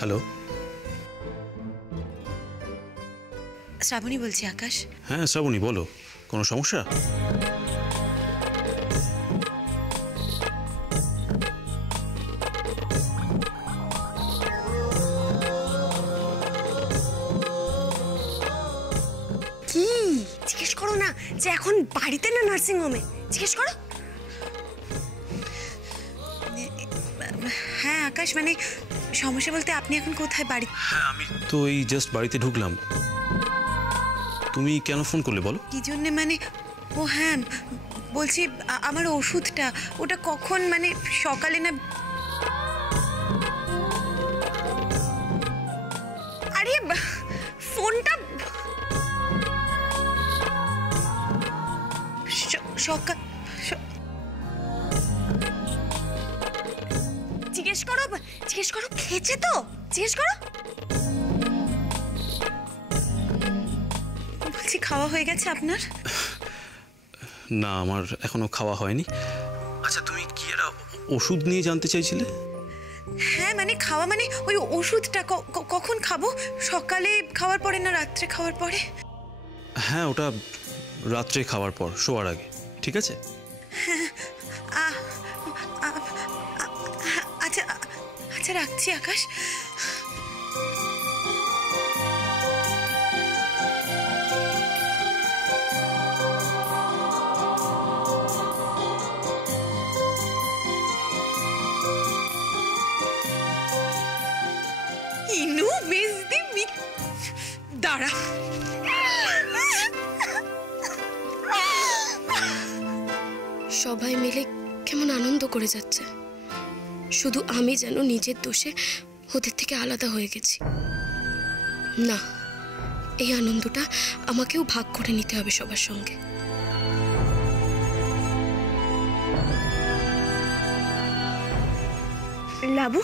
Hello, Shrabani বলছি। আকাশ? হ্যাঁ শ্রাবণী, বলো, কোনো সমস্যা? কি জিজ্ঞেস করো না যে এখন বাড়িতে না নার্সিং হোমে, জিজ্ঞেস করো। হ্যাঁ আকাশ, মানে সমস্যা বলতে আপনি এখন কোথায়? বাড়ি? হ্যাঁ আমি তো এই জাস্ট বাড়িতে ঢুকলাম। তুমি কেন ফোন করলে বলো? কি জন্য মানে? ও হ্যাঁ বলছি, আমার ওষুধটা ওটা কখন, মানে সকালে না? আরে ফোনটা সকাল। জিজ্ঞেস করো, জিজ্ঞেস করো খেয়েছে তো, জিজ্ঞেস করো। বলছি খাওয়া হয়ে গেছে আপনার? না, আমার এখনো খাওয়া হয়নি। আচ্ছা, তুমি কি একটা ওষুধ নিয়ে জানতে চাইছিলে? হ্যাঁ মানে খাওয়া মানে ওই ওষুধটা কখন খাবো? সকালে খাওয়ার পরে না রাত্রে খাওয়ার পরে? হ্যাঁ, ওটা রাত্রে খাওয়ার পর, শোয়ার আগে, ঠিক আছে? আচ্ছা আচ্ছা, রাখছি আকাশ। ইনু বেজদি দাঁড়া। সবাই মিলে কেমন আনন্দ করে যাচ্ছে, শুধু আমি যেন নিজের দোষে ওদের থেকে আলাদা হয়ে গেছি। না, এই আনন্দটা আমাকেও ভাগ করে নিতে হবে সবার সঙ্গে। লাবু